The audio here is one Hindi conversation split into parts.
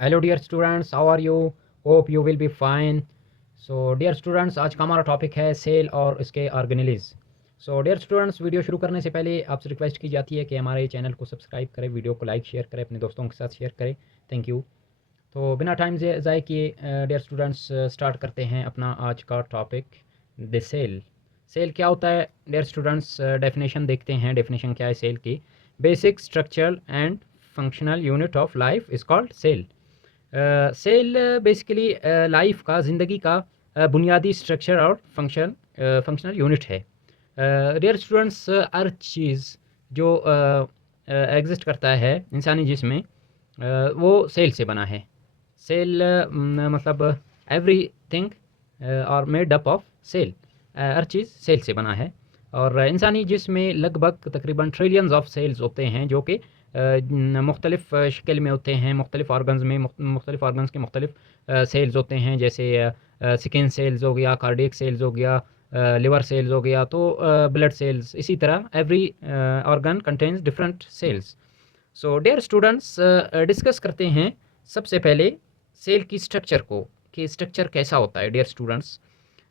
Hello dear students, how are you? Hope you will be fine. So dear students, आज का हमारा टॉपिक है सेल और इसके organelles. So dear students, video शुरू करने से पहले आपसे रिक्वेस्ट की जाती है कि हमारे चैनल को सब्सक्राइब करें, वीडियो को लाइक शेयर करें, अपने दोस्तों के साथ शेयर करें। Thank you. तो बिना टाइम ज़ाय किए डियर स्टूडेंट्स स्टार्ट करते हैं अपना आज का टॉपिक, द सेल। सेल क्या होता है डियर स्टूडेंट्स? डेफिनेशन देखते हैं। डेफिनेशन क्या है सेल की? Basic structural and functional unit of life is called cell. Cell basically life का, ज़िंदगी का बुनियादी स्ट्रक्चर और फंक्शनल यूनिट है। डियर स्टूडेंट्स, हर चीज़ जो एग्जिस्ट करता है इंसानी जिस्म में, वो सेल से बना है। सेल मतलब everything are made up of cell. हर चीज़ सेल से बना है। और इंसानी जिस्म में लगभग तकरीबन ट्रिलियंस ऑफ सेल्स होते हैं, जो कि मुख्तलिफ़ शक्ल में होते हैं। मुख्तलिफ़ ऑर्गन्स में मुख्तलिफ़ ऑर्गन्स के मुख्तलिफ़ सेल्स होते हैं, जैसे स्किन सेल्स हो गया, कार्डियक सेल्स हो गया, लिवर सेल्स हो गया, तो ब्लड सेल्स। इसी तरह every organ contains different cells. So dear students, discuss करते हैं सबसे पहले सेल की स्ट्रक्चर को, कि स्ट्रक्चर कैसा होता है। डियर स्टूडेंट्स,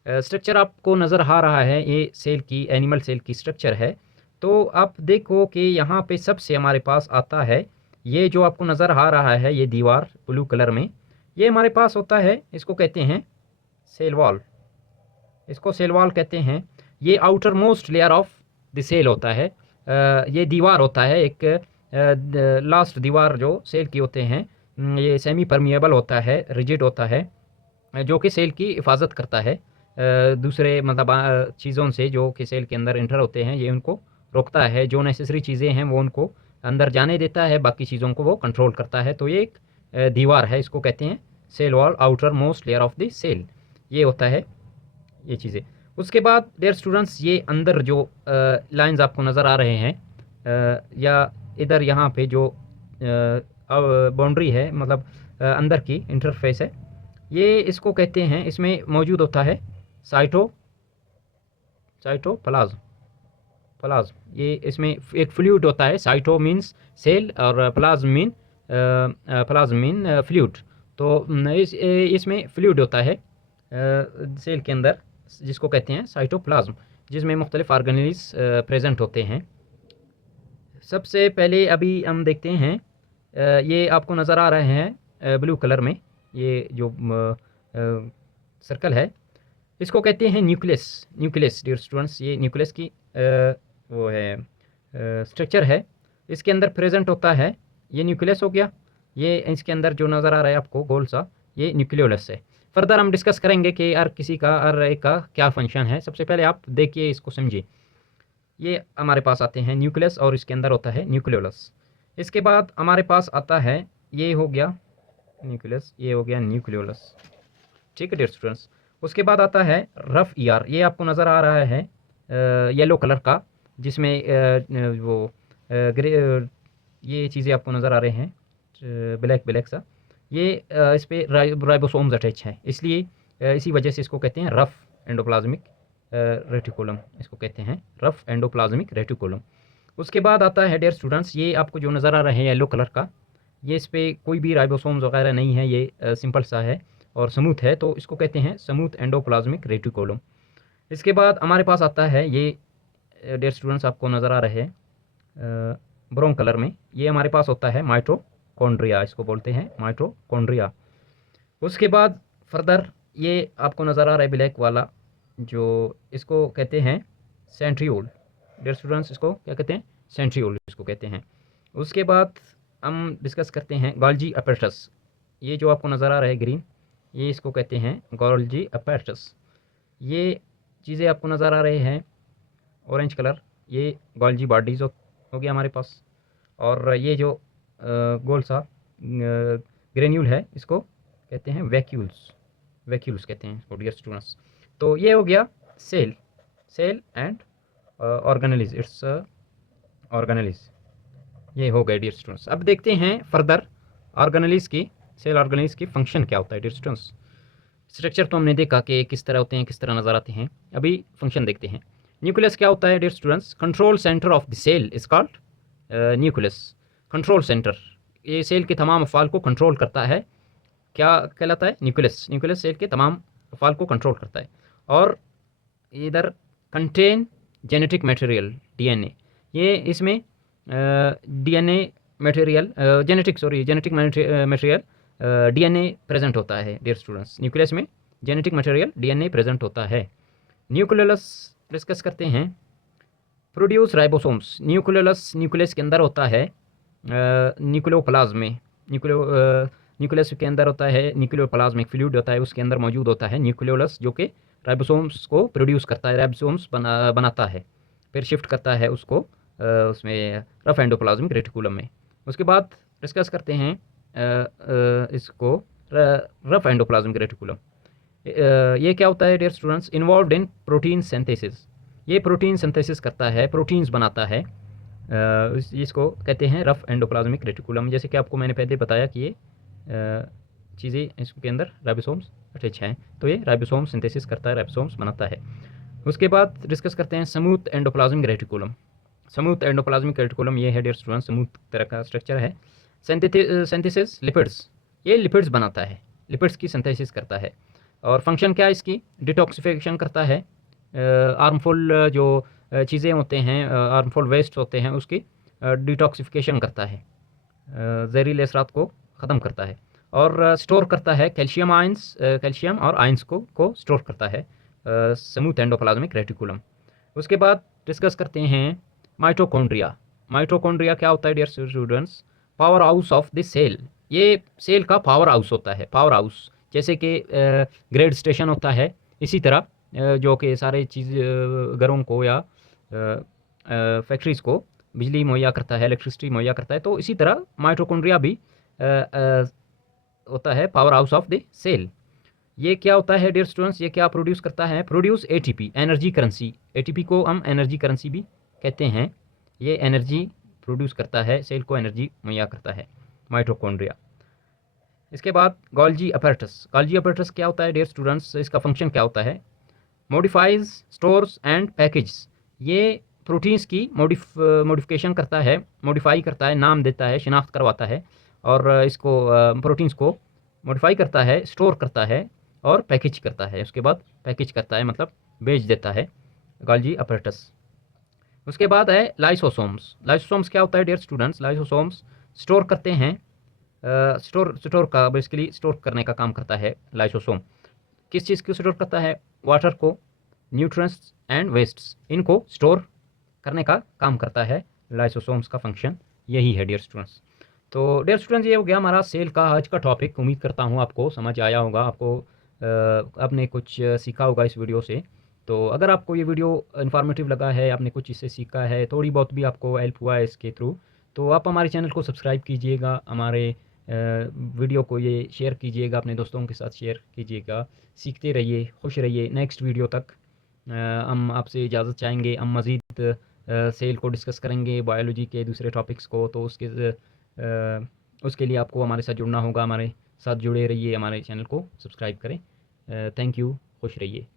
स्ट्रक्चर आपको नज़र आ रहा है, ये सेल की, एनिमल सेल की स्ट्रक्चर है। तो आप देखो कि यहाँ पे सबसे हमारे पास आता है, ये जो आपको नज़र आ रहा है, ये दीवार ब्लू कलर में, ये हमारे पास होता है, इसको कहते हैं सेल वॉल। इसको सेल वॉल कहते हैं। ये outermost layer of the cell होता है। ये दीवार होता है, एक लास्ट दीवार जो सेल की होते हैं। ये सेमी परमिएबल होता है, रिजिड होता है, जो कि सेल की हिफाजत करता है दूसरे मतलब चीज़ों से जो कि सेल के अंदर इंटर होते हैं। ये उनको रोकता है, जो नेसेसरी चीज़ें हैं वो उनको अंदर जाने देता है, बाकी चीज़ों को वो कंट्रोल करता है। तो ये एक दीवार है, इसको कहते हैं cell wall, outermost layer of the cell. ये होता है ये चीज़ें। उसके बाद डियर स्टूडेंट्स, ये अंदर जो लाइंस आपको नज़र आ रहे हैं, या इधर यहाँ पे जो बाउंड्री है, मतलब अंदर की इंटरफेस है, ये इसको कहते हैं, इसमें मौजूद होता है साइटोप्लाज्म। ये इसमें एक फ्लूइड होता है। साइटो मीन्स सेल और प्लाज्म मीन फ्लूइड। तो इसमें फ्लूइड होता है सेल के अंदर, जिसको कहते हैं साइटोप्लाज्म, जिसमें मुख्तलिफ ऑर्गेनेल्स प्रेजेंट होते हैं। सबसे पहले अभी हम देखते हैं, ये आपको नज़र आ रहे हैं ब्लू कलर में, ये जो सर्कल है, इसको कहते हैं न्यूक्लियस डियर स्टूडेंट्स। ये न्यूक्लियस की वो है स्ट्रक्चर है, इसके अंदर प्रेजेंट होता है। ये न्यूक्लियस हो गया। ये इसके अंदर जो नज़र आ रहा है आपको गोल सा, ये न्यूक्लियोलस है। फर्दर हम डिस्कस करेंगे कि हर किसी का, हर एक का क्या फंक्शन है। सबसे पहले आप देखिए, इसको समझिए। ये हमारे पास आते हैं न्यूक्लियस, और इसके अंदर होता है न्यूक्लियोलस। इसके बाद हमारे पास आता है, ये हो गया न्यूक्लियस, ये हो गया न्यूक्लियोलस। ठीक है डियर स्टूडेंट्स। उसके बाद आता है रफ ईआर। ये आपको नज़र आ रहा है येलो कलर का, जिसमें वो ग्रे, ये चीज़ें आपको नज़र आ रहे हैं ब्लैक ब्लैक सा। ये इस पर राइबोसोम्स अटैच हैं, इसलिए इसी वजह से इसको कहते हैं रफ एंडोप्लाज्मिक रेटिकुलम। इसको कहते हैं रफ एंडोप्लाज्मिक रेटिकुलम। उसके बाद आता है डियर स्टूडेंट्स, ये आपको जो नज़र आ रहे हैं येलो कलर का, ये इस पर कोई भी राइबोसोम्स वगैरह नहीं है, ये सिंपल सा है और स्मूथ है, तो इसको कहते हैं स्मूथ एंडोप्लाज्मिक रेटिकुलम। इसके बाद हमारे पास आता है, ये डियर स्टूडेंट्स आपको नज़र आ रहे हैं ब्राउन कलर में, ये हमारे पास होता है माइटोकॉन्ड्रिया। इसको बोलते हैं माइटोकॉन्ड्रिया। उसके बाद फर्दर ये आपको नज़र आ रहा है ब्लैक वाला, जो इसको कहते हैं सेंट्रियोल। डियर स्टूडेंट्स, इसको क्या कहते हैं? सेंट्रियोल इसको कहते हैं। उसके बाद हम डिस्कस करते हैं गोल्जी अपैरेटस। ये जो आपको नज़र आ रहा है ग्रीन, ये इसको कहते हैं गोल्जी अपैरेटस। ये चीज़ें आपको नज़र आ रहे हैं ऑरेंज कलर, ये गोल्जी बॉडीज़ हो गया हमारे पास। और ये जो गोल सा ग्रेन्यूल है, इसको कहते हैं वैक्यूल्स कहते हैं इसको डियर स्टूडेंट्स। तो ये हो गया cell and organelles, it's organelles. ये हो गए डियर स्टूडेंट्स। अब देखते हैं फर्दर ऑर्गेनेलिज की, सेल ऑर्गेनेलिज की फंक्शन क्या होता है डियर स्टूडेंट्स। स्ट्रक्चर तो हमने देखा कि किस तरह होते हैं, किस तरह नज़र आते हैं। अभी फंक्शन देखते हैं। न्यूक्लियस क्या होता है dear students? Control centre of the cell is called nucleus. Control centre, ये सेल के तमाम अफ़ाल को कंट्रोल करता है। क्या कहलाता है? न्यूक्लियस। न्यूक्लियस सेल के तमाम अफ़ाल को कंट्रोल करता है। और इधर कंटेन जेनेटिक मटेरियल, डीएनए, ये इसमें DNA material, genetic material DNA present होता है डियर स्टूडेंट्स। न्यूक्लियस में जेनेटिक मटेरियल डीएनए प्रेजेंट होता है। न्यूक्लियस डिस्कस करते हैं। Produce ribosomes. न्यूक्लियस के अंदर होता है न्यूक्लियोप्लाज्म में, न्यूक्लियस के अंदर होता है न्यूक्लियोप्लाज्मिक फ्लूइड होता है, उसके अंदर मौजूद होता है न्यूक्लियोलस, जो कि राइबोसोम्स को प्रोड्यूस करता है, राइबोसोम्स बनाता है, फिर शिफ्ट करता है उसको उसमें रफ एंडोप्लाज्मिक रेटिकुलम में। उसके बाद डिस्कस करते हैं इसको रफ एंडोप्लाज्मिक रेटिकुलम। ये क्या होता है dear students? Involved in protein synthesis. ये प्रोटीन सिंथेसिस करता है, प्रोटीन्स बनाता है, इसको कहते हैं रफ एंडोप्लाज्मिक रेटिकुलम। जैसे कि आपको मैंने पहले बताया कि ये चीज़ें इसके अंदर राइबोसोम्स अटैच हैं, तो ये राइबोसोम सिंथेसिस करता है, राइबोसोम्स बनाता है। उसके बाद डिस्कस करते हैं smooth endoplasmic reticulum. Smooth endoplasmic reticulum ये है डियर स्टूडेंट्स, स्मूथ तरह का स्ट्रक्चर है। सिंथेसिस लिपिड्स, ये लिपिड्स बनाता है, लिपिड्स की सिंथेसिस करता है। और फंक्शन क्या है इसकी? डिटॉक्सिफिकेशन करता है, हार्मफुल जो चीज़ें होते हैं, हार्मफुल वेस्ट होते हैं, उसकी डिटॉक्सिफिकेशन करता है, जहरीले असरात को ख़त्म करता है। और स्टोर करता है कैल्शियम आयंस, कैल्शियम और आयंस को स्टोर करता है स्मूथ एंडोप्लाज्मिक रेटिकुलम। उसके बाद डिस्कस करते हैं माइटोकॉन्ड्रिया। माइटोकॉन्ड्रिया क्या होता है dear students? Powerhouse of the cell. ये सेल का पावर हाउस होता है, पावर हाउस, जैसे कि ग्रेड स्टेशन होता है, इसी तरह जो कि सारे चीज़ घरों को या फैक्ट्रीज़ को बिजली मुहैया करता है, इलेक्ट्रिसिटी मुहैया करता है, तो इसी तरह माइटोकॉन्ड्रिया भी होता है powerhouse of the cell. ये क्या होता है डियर स्टूडेंट्स? ये क्या प्रोड्यूस करता है? Produce ATP, energy currency. ATP को हम एनर्जी करेंसी भी कहते हैं। ये एनर्जी प्रोड्यूस करता है, सेल को एनर्जी मुहैया करता है माइटोकॉन्ड्रिया। इसके बाद गोल्जी अपैरेटस। गोल्जी अपैरेटस क्या होता है डियर स्टूडेंट्स? इसका फंक्शन क्या होता है? Modifies, stores and package. ये प्रोटीन्स की मॉडिफिकेशन करता है, मॉडिफाई करता है, नाम देता है, शिनाख्त करवाता है, और इसको प्रोटीन्स को मॉडिफाई करता है, स्टोर करता है और पैकेज करता है। उसके बाद पैकेज करता है मतलब बेच देता है, गोल्जी अपैरेटस। उसके बाद है लाइसोसोम्स। लाइसोसोम्स क्या होता है डियर स्टूडेंट्स? लाइसोसोम्स स्टोर करते हैं, स्टोर का बेसिकली स्टोर करने का काम करता है लाइसोसोम। किस चीज़ को स्टोर करता है? वाटर को, न्यूट्रिएंट्स एंड वेस्ट्स, इनको स्टोर करने का काम करता है लाइसोसोम्स का फंक्शन यही है डियर स्टूडेंट्स। तो डियर स्टूडेंट्स ये हो गया हमारा सेल का आज का टॉपिक। उम्मीद करता हूँ आपको समझ आया होगा, आपको आपने कुछ सीखा होगा इस वीडियो से। तो अगर आपको ये वीडियो इन्फॉर्मेटिव लगा है, आपने कुछ इससे सीखा है, थोड़ी बहुत भी आपको हेल्प हुआ है इसके थ्रू, तो आप हमारे चैनल को सब्सक्राइब कीजिएगा, हमारे वीडियो को ये शेयर कीजिएगा, अपने दोस्तों के साथ शेयर कीजिएगा। सीखते रहिए, खुश रहिए। नेक्स्ट वीडियो तक हम आपसे इजाज़त चाहेंगे। हम मज़ीद सेल को डिस्कस करेंगे, बायोलॉजी के दूसरे टॉपिक्स को, तो उसके लिए आपको हमारे साथ जुड़ना होगा। हमारे साथ जुड़े रहिए, हमारे चैनल को सब्सक्राइब करें। थैंक यू, खुश रहिए।